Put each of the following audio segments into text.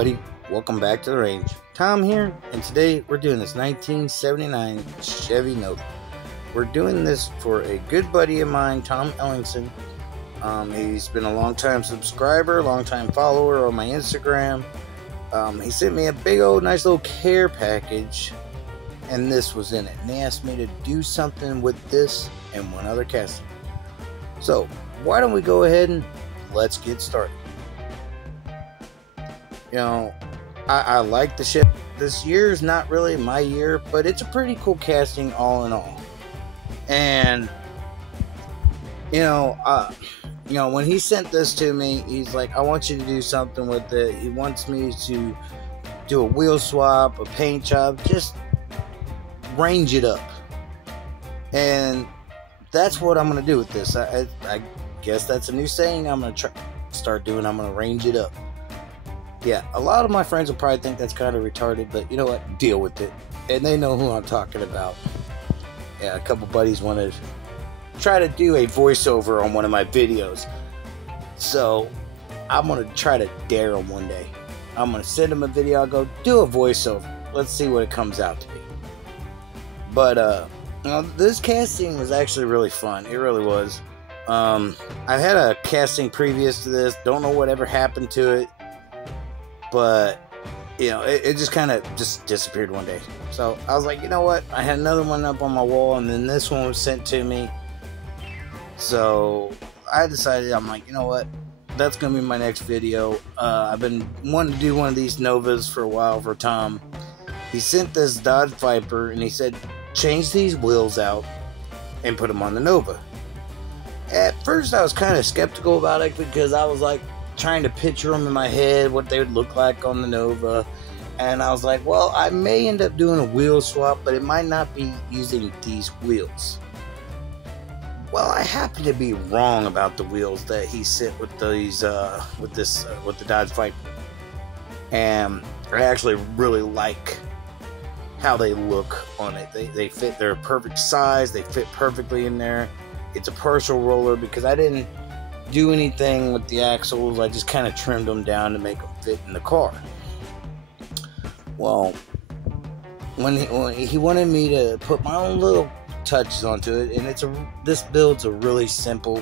everybody, welcome back to the range. Tom here, and today we're doing this 1979 Chevy Nova. We're doing this for a good buddy of mine, Tom Ellingson. He's been a long-time subscriber, long-time follower on my Instagram. He sent me a big old nice little care package, and this was in it. And he asked me to do something with this and one other casting. So, why don't we go ahead and let's get started. You know, I like the Chevy. This year is not really my year, but it's a pretty cool casting all in all. And when he sent this to me, he's like, I want you to do something with it. He wants me to do a wheel swap, a paint job, just range it up. And that's what I'm going to do with this. I guess that's a new saying I'm going to start doing. I'm going to range it up. Yeah, a lot of my friends will probably think that's kind of retarded, but you know what? Deal with it. And they know who I'm talking about. Yeah, a couple buddies wanted to try to do a voiceover on one of my videos. So, I'm going to try to dare them one day. I'm going to send them a video. I'll go, do a voiceover. Let's see what it comes out to be. But, this casting was actually really fun. It really was. I had a casting previous to this. Don't know whatever happened to it. But, it just kind of just disappeared one day. So, I was like, you know what? I had another one up on my wall, and then this one was sent to me. So, I decided, I'm like, you know what? That's going to be my next video. I've been wanting to do one of these Novas for a while for Tom. He sent this Dodge Viper, and he said, change these wheels out and put them on the Nova. At first, I was kind of skeptical about it because I was like, trying to picture them in my head, what they would look like on the Nova, and I was like, well, I may end up doing a wheel swap, but it might not be using these wheels. Well, I happen to be wrong about the wheels that he sent with these, with the Dodge Viper, and I actually really like how they look on it. They fit their perfect size. They fit perfectly in there. It's a partial roller because I didn't do anything with the axles. I just kind of trimmed them down to make them fit in the car. Well, when he wanted me to put my own little touches onto it, and this build's a really simple,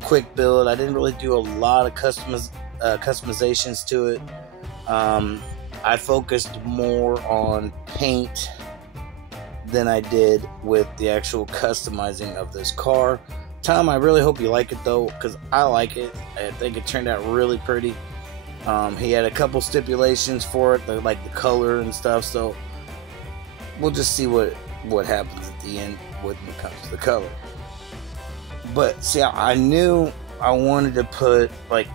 quick build. I didn't really do a lot of customizations to it. I focused more on paint than I did with the actual customizing of this car. Tom, I really hope you like it though, because I like it. I think it turned out really pretty. He had a couple stipulations for it, like the color and stuff, so we'll just see what happens at the end when it comes to the color. But see, I knew I wanted to put like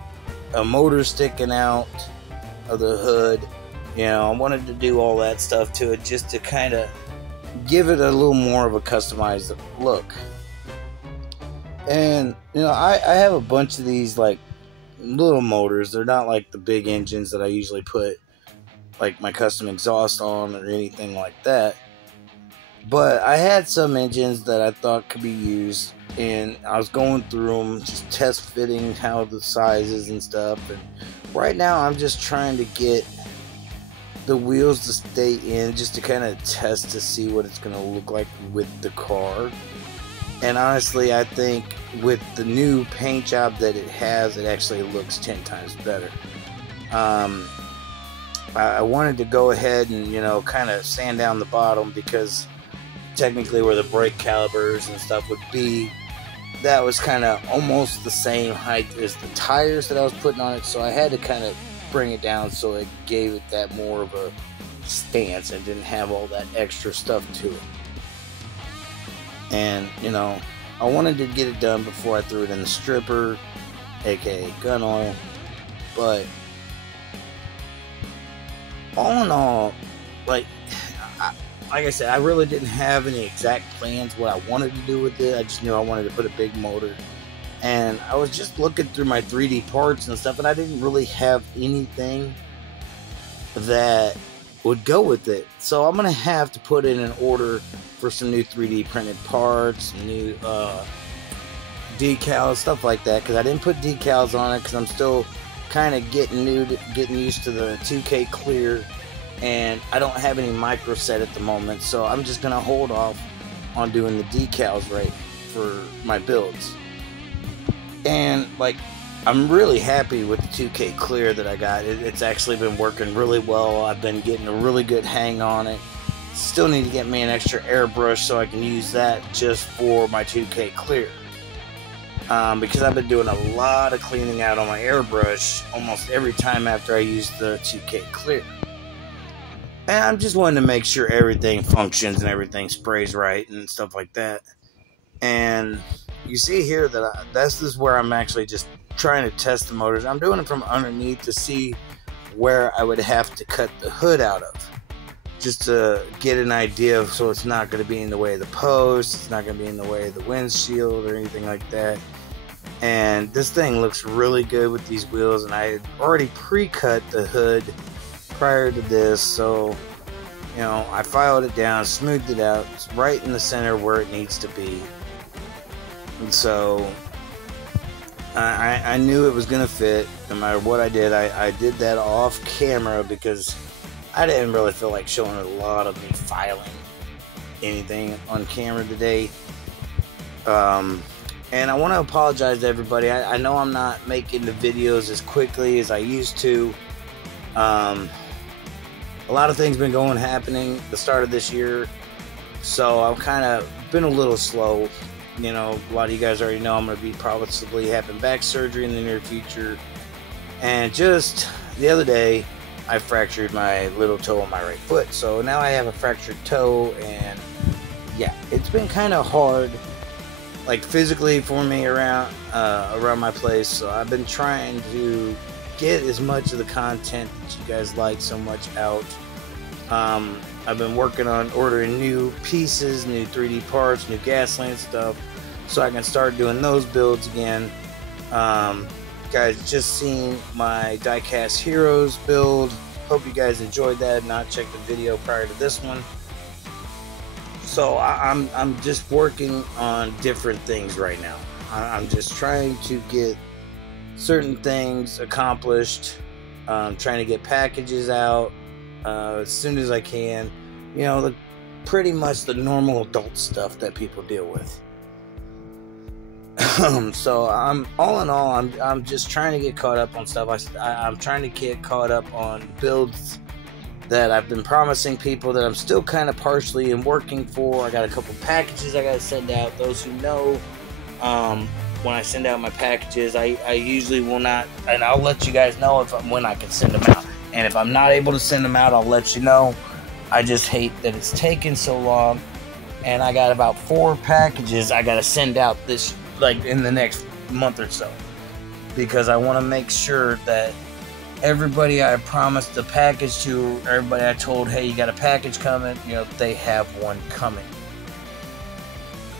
a motor sticking out of the hood. I wanted to do all that stuff to it just to kind of give it a little more of a customized look. And, I have a bunch of these, like, little motors. They're not like the big engines that I usually put, like, my custom exhaust on or anything like that. But I had some engines that I thought could be used, and I was going through them, just test fitting how the sizes and stuff. And right now, I'm just trying to get the wheels to stay in, just to kind of test to see what it's going to look like with the car. And honestly, I think with the new paint job that it has, it actually looks 10 times better. I wanted to go ahead and, kind of sand down the bottom, because technically where the brake calipers and stuff would be, that was kind of almost the same height as the tires that I was putting on it. So I had to kind of bring it down so it gave it that more of a stance and didn't have all that extra stuff to it. And, I wanted to get it done before I threw it in the stripper, aka gun oil. But, all in all, like I said, I really didn't have any exact plans what I wanted to do with it. I just knew I wanted to put a big motor. And I was just looking through my 3D parts and stuff, and I didn't really have anything that would go with it. So I'm going to have to put in an order for some new 3D printed parts, new decals, stuff like that, because I didn't put decals on it because I'm still kind of getting used to the 2K clear, and I don't have any micro set at the moment, so I'm just gonna hold off on doing the decals right for my builds. And like, I'm really happy with the 2K clear that I got. It's actually been working really well. I've been getting a really good hang on it. Still need to get me an extra airbrush so I can use that just for my 2K clear. Because I've been doing a lot of cleaning out on my airbrush almost every time after I use the 2K clear. And I'm just wanting to make sure everything functions and everything sprays right and stuff like that. And you see here that this is where I'm actually just trying to test the motors. I'm doing it from underneath to see where I would have to cut the hood out of, just to get an idea of, so it's not going to be in the way of the post, it's not going to be in the way of the windshield or anything like that. And this thing looks really good with these wheels, and I had already pre-cut the hood prior to this, so you know, I filed it down, smoothed it out. It's right in the center where it needs to be. And so I knew it was going to fit no matter what I did. I did that off camera because I didn't really feel like showing a lot of me filing anything on camera today. And I want to apologize to everybody. I know I'm not making the videos as quickly as I used to. A lot of things been happening the start of this year, so I've kind of been a little slow. You know, a lot of you guys already know I'm going to be probably having back surgery in the near future. And just the other day, I fractured my little toe on my right foot. So now I have a fractured toe, and yeah, it's been kind of hard, like physically for me around my place. So I've been trying to get as much of the content that you guys like so much out. I've been working on ordering new pieces, new 3D parts, new gasoline stuff, so I can start doing those builds again. Guys, just seen my diecast heroes build. Hope you guys enjoyed that. Not checked the video prior to this one. So I'm just working on different things right now. I'm just trying to get certain things accomplished. Trying to get packages out as soon as I can. You know, pretty much the normal adult stuff that people deal with. So all in all, I'm just trying to get caught up on stuff. I'm trying to get caught up on builds that I've been promising people that I'm still kind of partially working for. I got a couple packages I got to send out. Those who know, when I send out my packages, I usually will not, and I'll let you guys know when I can send them out. And if I'm not able to send them out, I'll let you know. I just hate that it's taken so long, and I got about 4 packages I got to send out this, like, in the next month or so, because I want to make sure that everybody I promised a package to, everybody I told, hey, you got a package coming, you know, they have one coming.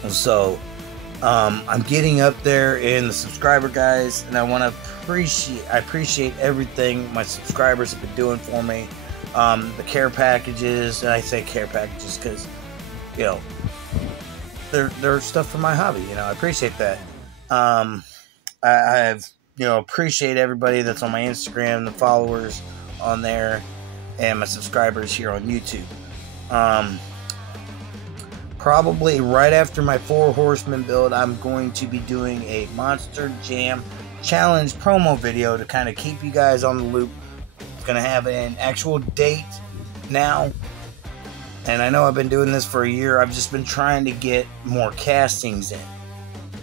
And so I'm getting up there in the subscriber guys, and I appreciate everything my subscribers have been doing for me. The care packages, and I say care packages because, you know, they're stuff for my hobby. You know, I appreciate that. I've, you know, appreciate everybody that's on my Instagram, the followers on there, and my subscribers here on YouTube. Probably right after my 4 Horsemen build, I'm going to be doing a Monster Jam Challenge promo video to kind of keep you guys on the loop. It's going to have an actual date now. And I know I've been doing this for a year. I've just been trying to get more castings in.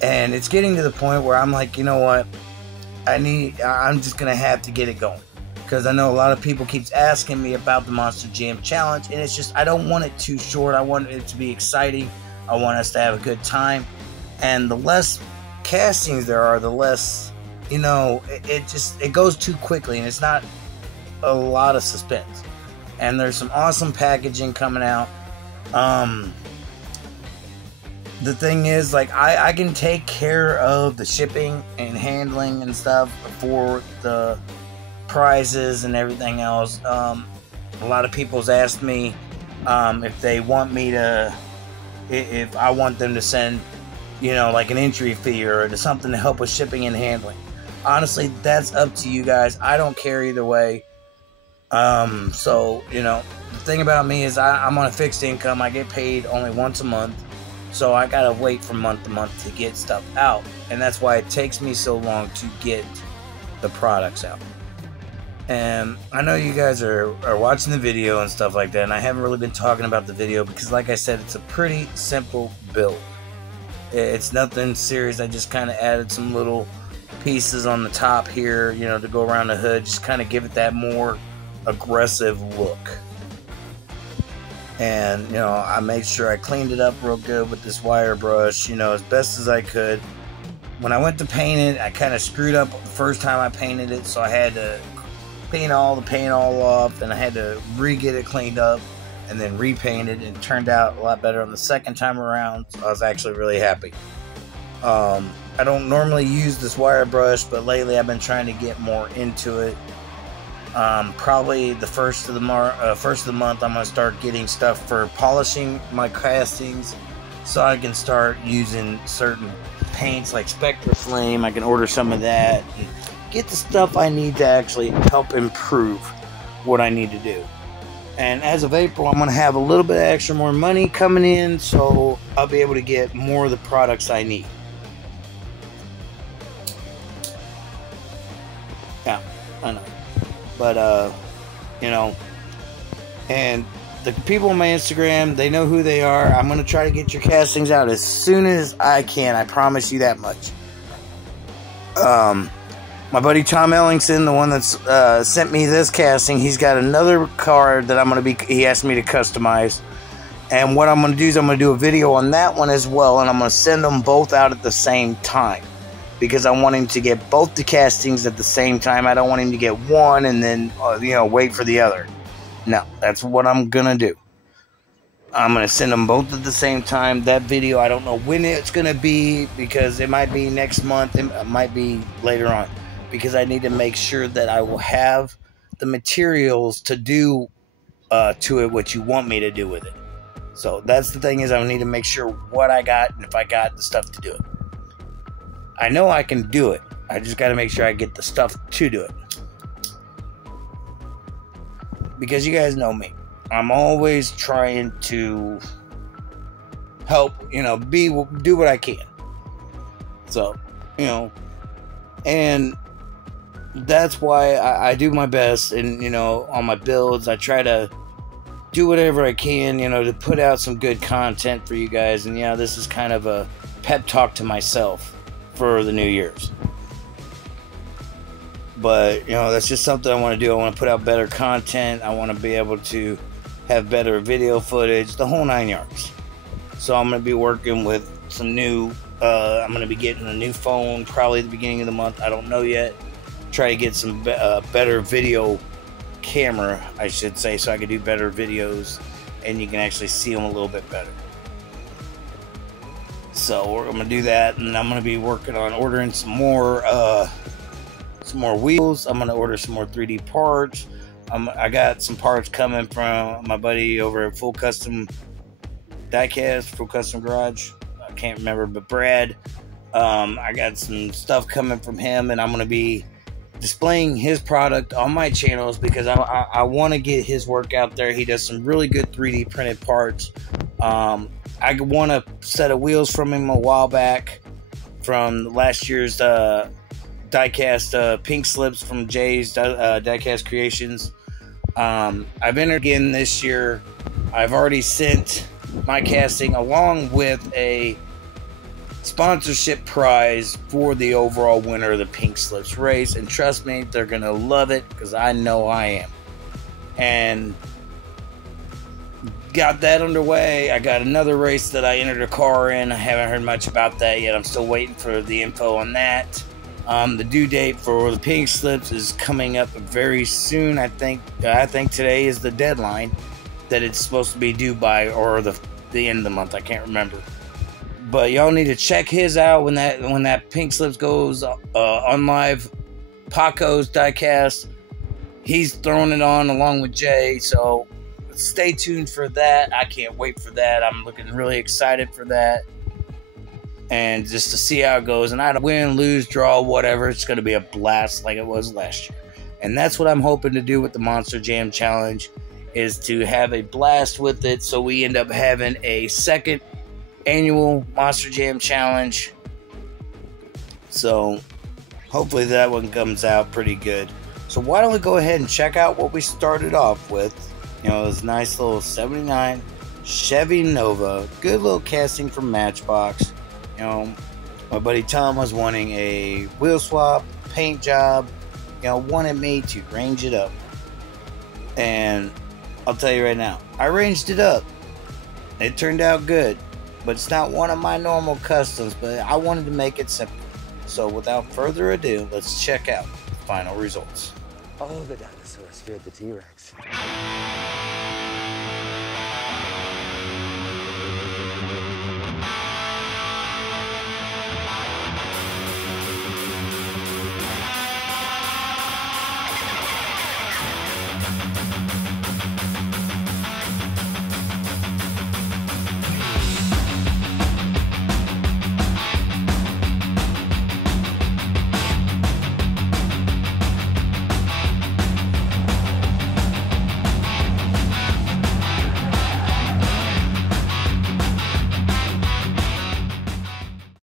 And it's getting to the point where I'm like, you know what? I'm just going to have to get it going. Because I know a lot of people keeps asking me about the Monster Jam Challenge. And it's just, I don't want it too short. I want it to be exciting. I want us to have a good time. And the less castings there are, the less, you know, it goes too quickly. And it's not a lot of suspense. And there's some awesome packaging coming out. The thing is, like, I can take care of the shipping and handling and stuff for the prizes and everything else. A lot of people's asked me if they want me to, if I want them to send, you know, like an entry fee or something to help with shipping and handling. honestly, that's up to you guys. I don't care either way. So, you know, the thing about me is I'm on a fixed income. I get paid only once a month. So I gotta wait from month to month to get stuff out. And that's why it takes me so long to get the products out. And I know you guys are watching the video and stuff like that, and I haven't really been talking about the video because, like I said, it's a pretty simple build. It's nothing serious. I just kind of added some little pieces on the top here, you know, to go around the hood, just kind of give it that more aggressive look. And, you know, I made sure I cleaned it up real good with this wire brush, you know, as best as I could. When I went to paint it, I kind of screwed up the first time I painted it, so I had to paint all the paint all off, and I had to re-get it cleaned up and then repaint it, and it turned out a lot better on the second time around, so I was actually really happy. I don't normally use this wire brush, but lately I've been trying to get more into it. Probably the first of the month I'm going to start getting stuff for polishing my castings, so I can start using certain paints like Spectra Flame. I can order some of that and get the stuff I need to actually help improve what I need to do. And as of April, I'm going to have a little bit of extra more money coming in, so I'll be able to get more of the products I need. Yeah, I know. But, you know, and the people on my Instagram, they know who they are. I'm going to try to get your castings out as soon as I can. I promise you that much. My buddy Tom Ellingson, the one that's sent me this casting, he's got another card that he asked me to customize. And what I'm going to do is I'm going to do a video on that one as well, and I'm going to send them both out at the same time, because I want him to get both the castings at the same time. I don't want him to get one and then, you know, wait for the other. No, that's what I'm going to do. I'm going to send them both at the same time. That video, I don't know when it's going to be, because it might be next month. It might be later on, because I need to make sure that I will have the materials to do to it what you want me to do with it. So that's the thing, is I need to make sure what I got and if I got the stuff to do it. I know I can do it. I just got to make sure I get the stuff to do it. Because you guys know me. I'm always trying to help, you know, do what I can. So, you know, and that's why I do my best. And, you know, on my builds, I try to do whatever I can, you know, to put out some good content for you guys. And, yeah, this is kind of a pep talk to myself for the New Year's. But, you know, that's just something I want to do. I want to put out better content. I want to be able to have better video footage, the whole 9 yards. So I'm going to be working with some new, I'm going to be getting a new phone probably at the beginning of the month. I don't know yet. Try to get some better video camera, I should say, so I can do better videos and you can actually see them a little bit better. So I'm going to do that, and I'm going to be working on ordering some more wheels. I'm going to order some more 3D parts. I got some parts coming from my buddy over at Full Custom Diecast, Full Custom Garage. I can't remember, but Brad. I got some stuff coming from him, and I'm going to be displaying his product on my channels because I want to get his work out there. He does some really good 3D printed parts. I won a set of wheels from him a while back from last year's diecast pink slips from Jay's diecast creations. I've entered again this year. I've already sent my casting along with a sponsorship prize for the overall winner of the pink slips race, and trust me, they're gonna love it because I know I am. And got that underway. I got another race that I entered a car in. I haven't heard much about that yet. I'm still waiting for the info on that. The due date for the pink slips is coming up very soon. I think today is the deadline that it's supposed to be due by, or the end of the month. I can't remember. But y'all need to check his out when that pink slips goes on live. Paco's diecast. He's throwing it on along with Jay. So stay tuned for that. I can't wait for that. I'm looking really excited for that. and just to see how it goes. And I don't win, lose, draw, whatever. It's going to be a blast like it was last year. And that's what I'm hoping to do with the Monster Jam Challenge, is to have a blast with it, so we end up having a second annual Monster Jam Challenge. So hopefully that one comes out pretty good. So why don't we go ahead and check out what we started off with. You know, this nice little 79 Chevy Nova. Good little casting from Matchbox. You know, my buddy Tom was wanting a wheel swap, paint job. You know, wanted me to range it up. And I'll tell you right now, I ranged it up. It turned out good, but it's not one of my normal customs, but I wanted to make it simple. So without further ado, let's check out the final results. Oh, the dinosaurs feared the T-Rex.